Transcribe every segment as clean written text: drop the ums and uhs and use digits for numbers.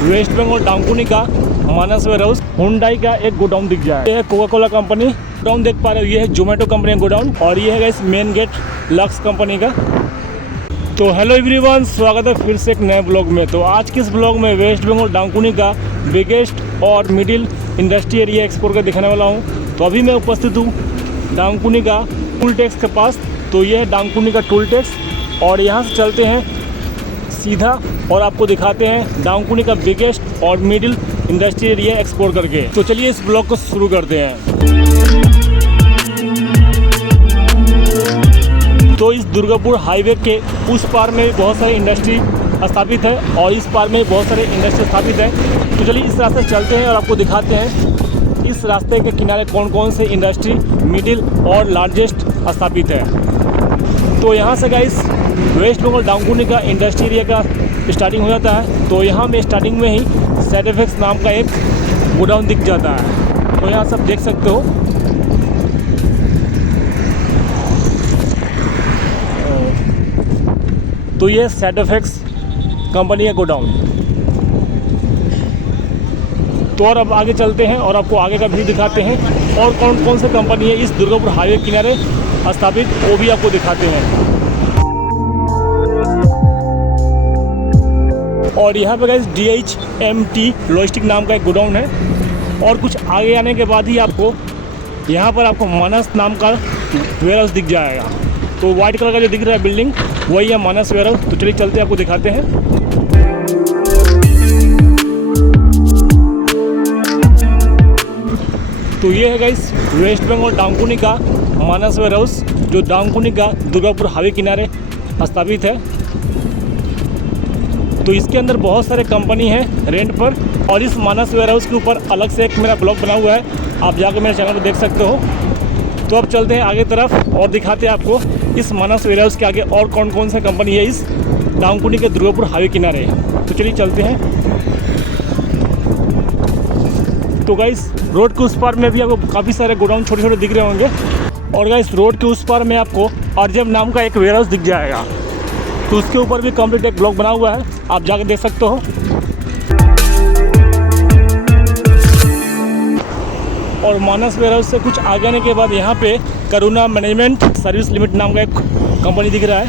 Waste Bengal डांकुनी का मानस ware house Hyundai का एक गोडाउन दिख जाए। ये है कोका कोला कंपनी गोडाउन देख पा रहे हो, ये है जोमेटो कंपनी का गोडाउन और ये है guys main gate Lux company का। तो हेलो एवरीवन, स्वागत है फिर से एक नए ब्लॉग में। तो आज के इस ब्लॉग में वेस्ट बंगाल डांकुनी का बिगेस्ट और मिडिल इंडस्ट्री एरिया एक्सप्लोर कर दिखाने वाला हूँ। तो अभी मैं उपस्थित हूँ डांकुनी का टूल टैक्स के पास। तो ये है डांकुनी का टूल टैक्स और यहाँ से चलते हैं सीधा और आपको दिखाते हैं डांकुनी का बिगेस्ट और मिडिल इंडस्ट्री एरिया एक्सप्लोर करके। तो चलिए इस ब्लॉग को शुरू करते हैं। तो इस दुर्गापुर हाईवे के उस पार में बहुत सारी इंडस्ट्री स्थापित है और इस पार में बहुत सारे इंडस्ट्री स्थापित है। तो चलिए इस रास्ते से चलते हैं और आपको दिखाते हैं इस रास्ते के किनारे कौन कौन से इंडस्ट्री मिडिल और लार्जेस्ट स्थापित है। तो यहाँ से गाइस वेस्ट बंगाल डांकुनी का इंडस्ट्री एरिया का स्टार्टिंग हो जाता है। तो यहाँ में स्टार्टिंग में ही सेडेफेक्स नाम का एक गोडाउन दिख जाता है। तो यहाँ सब देख सकते हो। तो ये सेडेफेक्स कंपनी का गोडाउन। तो और अब आगे चलते हैं और आपको आगे का व्यू दिखाते हैं और कौन कौन से कंपनी है इस दुर्गापुर हाईवे किनारे स्थापित, वो भी आपको दिखाते हैं। और यहाँ पे गाइस DHMT लॉजिस्टिक नाम का एक गोडाउन है और कुछ आगे आने के बाद ही आपको यहाँ पर आपको मानस नाम का वेयर हाउस दिख जाएगा। तो वाइट कलर का जो दिख रहा है बिल्डिंग वही है मानस वेयर हाउस। तो चलिए चलते हैं, आपको दिखाते हैं। तो ये है गाइस वेस्ट बंगाल डांकुनी का मानस वेयर हाउस जो डांकुनी का दुर्गापुर हाईवे किनारे स्थापित है। तो इसके अंदर बहुत सारे कंपनी हैं रेंट पर और इस मानस वेयर हाउस के ऊपर अलग से एक मेरा ब्लॉग बना हुआ है, आप जाकर मेरे चैनल पर देख सकते हो। तो अब चलते हैं आगे तरफ और दिखाते हैं आपको इस मानस वेयर हाउस के आगे और कौन कौन सा कंपनी है इस डांकुनी के दुर्गापुर हाईवे किनारे। तो चलिए चलते हैं। तो गाइस रोड के उस पार में भी आपको काफ़ी सारे गोडाउन छोटे छोटे दिख रहे होंगे और गाइस रोड के उस पार में आपको अर्जब नाम का एक वेयर हाउस दिख जाएगा। तो उसके ऊपर भी कंप्लीट एक ब्लॉग बना हुआ है, आप जाके देख सकते हो। और मानस वेयर हाउस से कुछ आगे आने के बाद यहाँ पे करुणा मैनेजमेंट सर्विस लिमिटेड नाम का एक कंपनी दिख रहा है।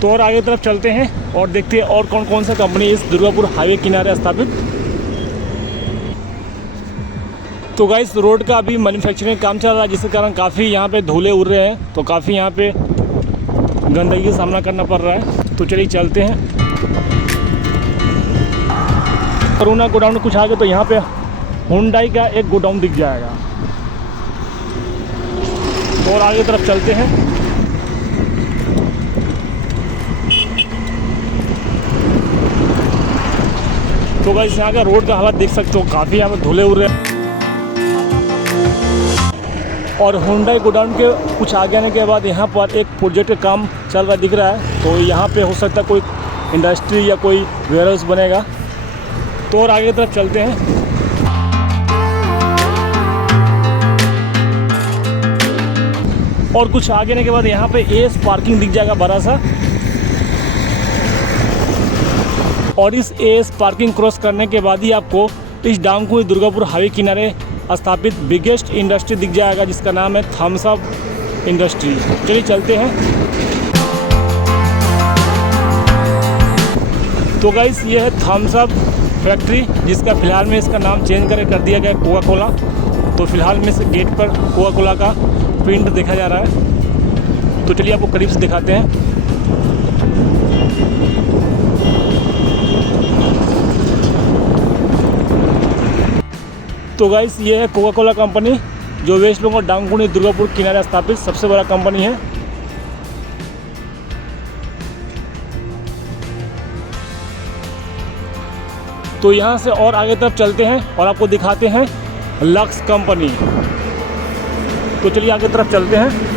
तो और आगे तरफ चलते हैं और देखते हैं और कौन कौन सा कंपनी इस दुर्गापुर हाईवे किनारे स्थापित। तो गाइस रोड का अभी मैन्युफैक्चरिंग काम चल रहा है जिसके कारण काफ़ी यहाँ पे धूले उड़ रहे हैं। तो काफ़ी यहाँ पे गंदगी का सामना करना पड़ रहा है। तो चलिए चलते हैं। करुणा गोडाउन कुछ आगे तो यहाँ पे हुंडई का एक गोडाउन दिख जाएगा। और आगे तरफ चलते हैं। तो गाइस यहाँ का रोड का हालत देख सकते हो, काफ़ी यहाँ पे धुले उड़ रहे हैं। और हुंडई गोडाउन के कुछ आगे आने के बाद यहाँ पर एक प्रोजेक्ट का काम चल रहा दिख रहा है। तो यहाँ पे हो सकता है कोई इंडस्ट्री या कोई वेयर हाउस बनेगा। तो और आगे तरफ चलते हैं। और कुछ आगे आने के बाद यहाँ पे एस पार्किंग दिख जाएगा बड़ा सा। और इस एस पार्किंग क्रॉस करने के बाद ही आपको इस डांकुनी दुर्गापुर हाईवे किनारे स्थापित बिगेस्ट इंडस्ट्री दिख जाएगा जिसका नाम है थम्स अप इंडस्ट्री। चलिए चलते हैं। तो गाइस ये है थम्स अप फैक्ट्री जिसका फ़िलहाल में इसका नाम चेंज कर दिया गया कोका कोला। तो फ़िलहाल में इस गेट पर कोका कोला का प्रिंट देखा जा रहा है। तो चलिए आपको करीब से दिखाते हैं। तो गाइस ये है कोका कोला कंपनी जो वेस्ट बंगाल डांकुनी दुर्गापुर किनारे स्थापित सबसे बड़ा कंपनी है। तो यहाँ से और आगे तरफ चलते हैं और आपको दिखाते हैं लक्स कंपनी। तो चलिए आगे तरफ चलते हैं।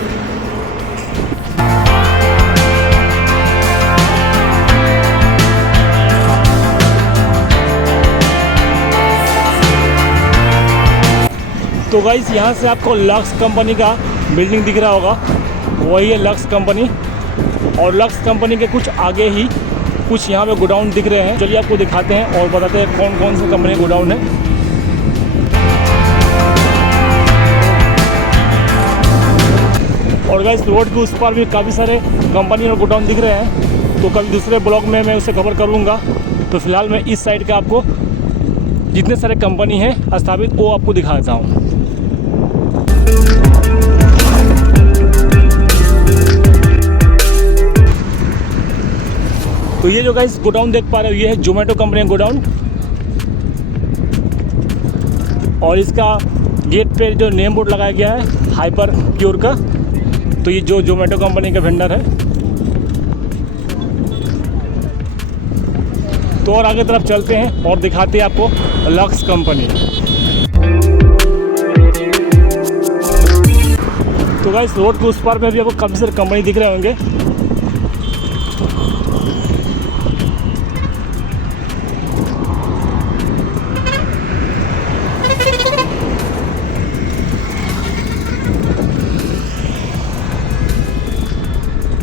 तो गाइस यहाँ से आपको लक्स कंपनी का बिल्डिंग दिख रहा होगा, वही है लक्स कंपनी। और लक्स कंपनी के कुछ आगे ही कुछ यहाँ पे गोडाउन दिख रहे हैं, चलिए आपको दिखाते हैं और बताते हैं कौन कौन सी कंपनी गोडाउन है। और गाइस रोड के उस पार भी काफ़ी सारे कंपनी और गोडाउन दिख रहे हैं, तो कभी दूसरे ब्लॉग में मैं उसे कवर करूँगा। तो फिलहाल मैं इस साइड का आपको जितने सारे कंपनी हैं स्थापित वो आपको दिखाता हूँ। तो ये जो गाइस गोडाउन देख पा रहे हो, ये है जोमेटो कंपनी का गोडाउन। और इसका गेट पे जो नेम बोर्ड लगाया गया है हाइपर प्योर का, तो ये जो जोमेटो कंपनी का वेंडर है। तो और आगे तरफ चलते हैं और दिखाते हैं आपको लक्स कंपनी। तो गाइस रोड के उस पार में भी आपको काफ़ी सारे कंपनी दिख रहे होंगे।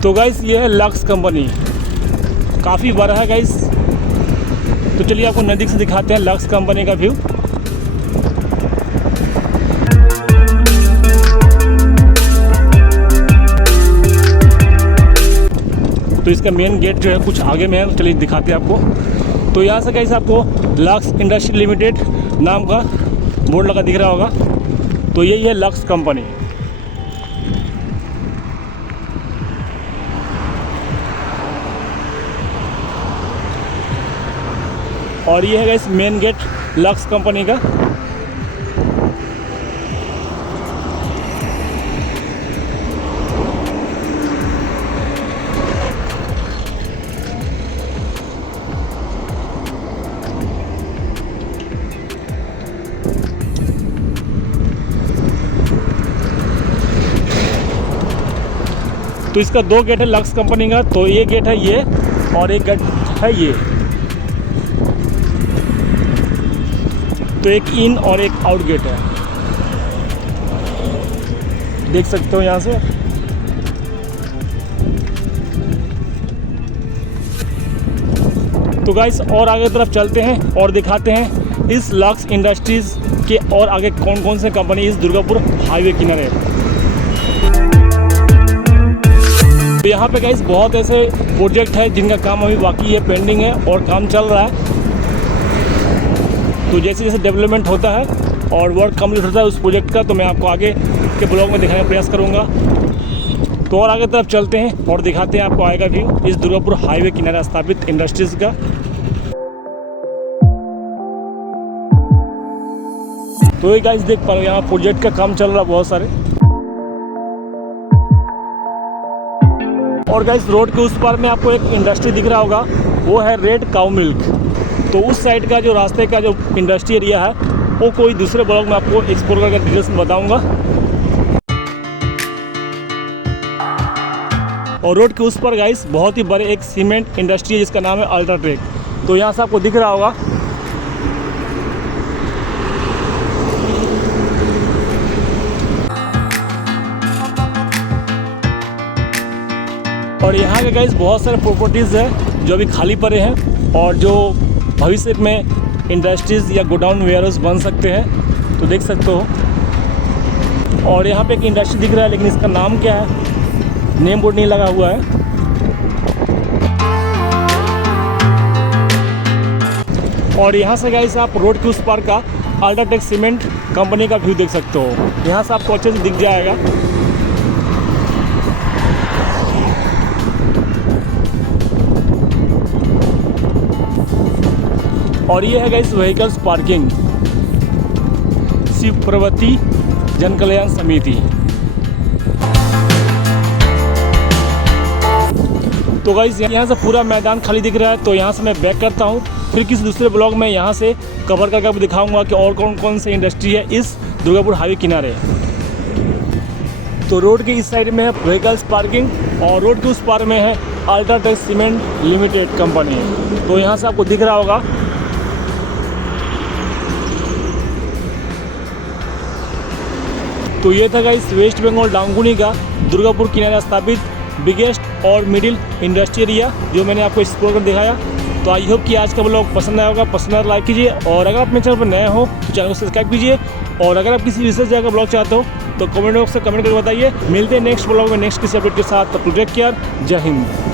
तो गाइस ये है लक्स कंपनी, काफ़ी बड़ा है गाइस। तो चलिए आपको नज़दीक से दिखाते हैं लक्स कंपनी का व्यू। तो इसका मेन गेट जो है कुछ आगे में है, तो चलिए दिखाते हैं आपको। तो यहाँ से गाइस आपको लक्स इंडस्ट्री लिमिटेड नाम का बोर्ड लगा दिख रहा होगा, तो यही है लक्स कंपनी। और ये है guys main gate Lux company का। तो इसका दो गेट है लक्स कंपनी का, तो ये गेट है ये और एक गेट है ये। तो एक इन और एक आउट गेट है, देख सकते हो यहाँ से। तो गाइस और आगे तरफ चलते हैं और दिखाते हैं इस लक्स इंडस्ट्रीज़ के और आगे कौन कौन से कंपनी इस दुर्गापुर हाईवे किनारे। तो यहाँ पे गाइस बहुत ऐसे प्रोजेक्ट है जिनका काम अभी बाकी है, पेंडिंग है और काम चल रहा है। तो जैसे जैसे डेवलपमेंट होता है और वर्क कंप्लीट होता है उस प्रोजेक्ट का, तो मैं आपको आगे के ब्लॉग में दिखाने का प्रयास करूँगा। तो और आगे तरफ चलते हैं और दिखाते हैं आपको आएगा व्यू इस दुर्गापुर हाईवे किनारे स्थापित इंडस्ट्रीज़ का। तो ये गाइस देख पा रहे हो यहाँ प्रोजेक्ट का काम चल रहा है बहुत सारे। और गाइस रोड के उस पार में आपको एक इंडस्ट्री दिख रहा होगा, वो है रेड काउ मिल्क। तो उस साइड का जो रास्ते का जो इंडस्ट्री एरिया है वो कोई दूसरे ब्लॉग में आपको एक्सप्लोर करके डिटेल्स में बताऊंगा। और रोड के उस पर गाइस बहुत ही बड़े एक सीमेंट इंडस्ट्री है जिसका नाम है अल्ट्राटेक। तो यहाँ से आपको दिख रहा होगा। और यहाँ के गाइस बहुत सारे प्रॉपर्टीज़ है जो अभी खाली पड़े हैं और जो भविष्य में इंडस्ट्रीज़ या गोडाउन वेयरहाउस बन सकते हैं, तो देख सकते हो। और यहाँ पे एक इंडस्ट्री दिख रहा है लेकिन इसका नाम क्या है, नेम बोर्ड नहीं लगा हुआ है। और यहाँ से गाइस आप रोड के उस पार का अल्ट्राटेक सीमेंट कंपनी का व्यू देख सकते हो, यहाँ से आपको अच्छे से दिख जाएगा। और ये है गाइस व्हीकल्स पार्किंग, शिव प्रवृत्ति जन कल्याण समिति। तो गाइस यहाँ से पूरा मैदान खाली दिख रहा है, तो यहाँ से मैं बैक करता हूँ, फिर किसी दूसरे ब्लॉग में यहाँ से कवर करके आपको दिखाऊंगा कि और कौन कौन से इंडस्ट्री है इस दुर्गापुर हाईवे किनारे। तो रोड के इस साइड में है व्हीकल्स पार्किंग और रोड के उस पार में है अल्ट्राटेक सीमेंट लिमिटेड कंपनी। तो यहाँ से आपको दिख रहा होगा। तो ये था गाइस वेस्ट बंगाल डांगुनी का दुर्गापुर किनारे स्थापित बिगेस्ट और मिडिल इंडस्ट्री एरिया जो मैंने आपको एक्सप्लोर कर दिखाया। तो आई होप कि आज का ब्लॉग पसंद आया होगा। पसंद आया लाइक कीजिए और अगर आप मेरे चैनल पर नए हो तो चैनल को सब्सक्राइब कीजिए। और अगर आप किसी विशेष जगह का ब्लॉग चाहते हो तो कमेंट बॉक्स से कमेंट करके बताइए। मिलते हैं नेक्स्ट ब्लॉग में नेक्स्ट किसी अपडेट के साथ। तब तक टेक केयर। जय हिंद।